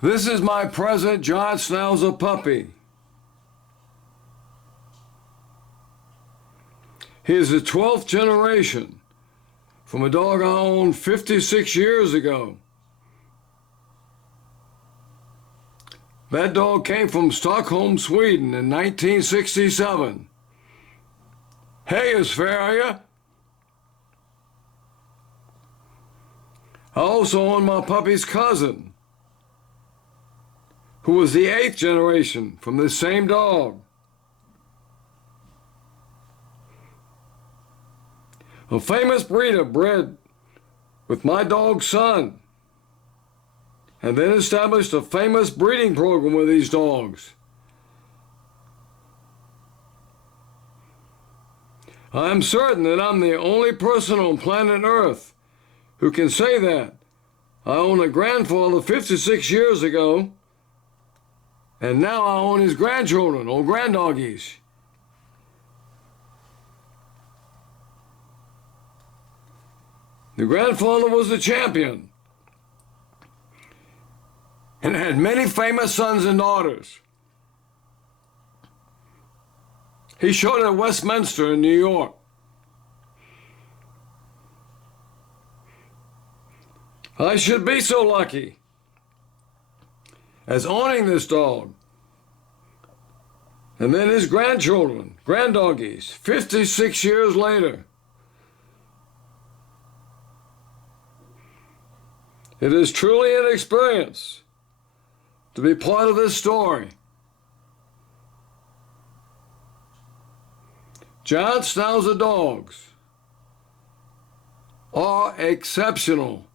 This is my present giant Schnauzer puppy. He is the 12th generation from a dog I owned 56 years ago. That dog came from Stockholm, Sweden in 1967. Hey, Sverige! I also own my puppy's cousin, who was the 8th generation from this same dog. A famous breeder bred with my dog's son, and then established a famous breeding program with these dogs. I am certain that I'm the only person on planet Earth who can say that. I own a grandfather 56 years ago, and now I own his grandchildren, or granddoggies. The grandfather was a champion and had many famous sons and daughters. He showed at Westminster in New York. I should be so lucky as owning this dog, and then his grandchildren, granddoggies, 56 years later. It is truly an experience to be part of this story. Giant Schnauzer dogs are exceptional.